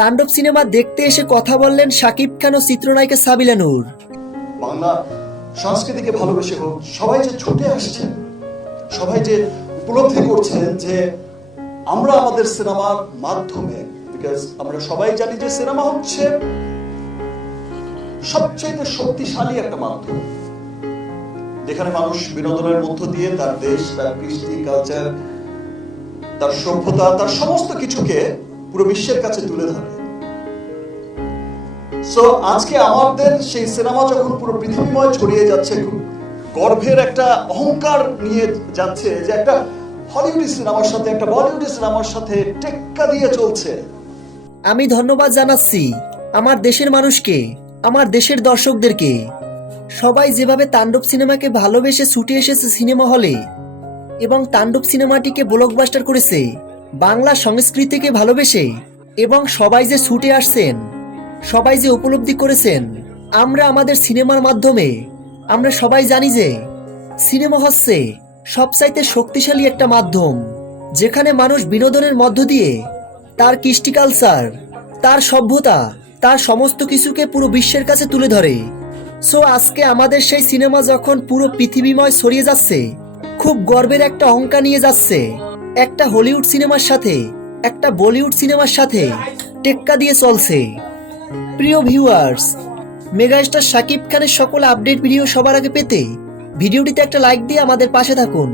তাণ্ডব সিনেমা দেখতে এসে কথা বললেন শাকিব খান ও চিত্রনায়িকা সাবিলা নূর। বাংলা সংস্কৃতিকে ভালোবেসে হোক, সবাই যে ছুটে আসছেন সবাই যে উপলব্ধি করছেন যে আমরা আমাদের সিনেমার মাধ্যমে বিকজ আমরা সবাই জানি যে সিনেমা হচ্ছে সবচেয়ে শক্তিশালী একটা মাধ্যম। যেখানে মানুষ বিনোদনের মধ্য দিয়ে তার দেশ, তার কৃষ্টি কালচার তার সভ্যতা, তার সমস্ত কিছুকে পুরো বিশ্বের কাছে তুলে ধরে। সো আজকে আমাদের সেই সিনেমা যখন পুরো পৃথিবীময় ছড়িয়ে যাচ্ছে, খুব গর্বের একটা অহংকার নিয়ে যাচ্ছে যে একটা হলিউডি সিনেমার সাথে, একটা বলিউডি সিনেমার সাথে টেক্কা দিয়ে চলছে। আমি ধন্যবাদ জানাচ্ছি আমার দেশের মানুষকে, আমার দেশের দর্শকদেরকে। সবাই যেভাবে তাণ্ডব সিনেমাকে ভালোবেসে ছুটে এসেছে সিনেমা হলে এবং তাণ্ডব সিনেমাটিকে ব্লকবাস্টার করেছে বাংলা সংস্কৃতিকে ভালোবেসে এবং সবাই যে ছুটে আসছেন, সবাই যে উপলব্ধি করেছেন, আমরা আমাদের সিনেমার মাধ্যমে, আমরা সবাই জানি যে সিনেমা হচ্ছে সবচাইতে শক্তিশালী একটা মাধ্যম, যেখানে মানুষ বিনোদনের মধ্য দিয়ে তার কৃষ্টি কালচার তার সভ্যতা, তার সমস্ত কিছুকে পুরো বিশ্বের কাছে তুলে ধরে। সো আজকে আমাদের সেই সিনেমা যখন পুরো পৃথিবীময় ছড়িয়ে যাচ্ছে, খুব গর্বের একটা অহংকার নিয়ে যাচ্ছে। একটা হলিউড সিনেমার সাথে, একটা বলিউড সিনেমার সাথে টেক্কা দিয়ে চলছে। প্রিয় ভিউয়ার্স, মেগাস্টার শাকিব খানের সকল আপডেট ভিডিও সবার আগে পেতে ভিডিওটিতে একটা লাইক দিয়ে আমাদের পাশে থাকুন।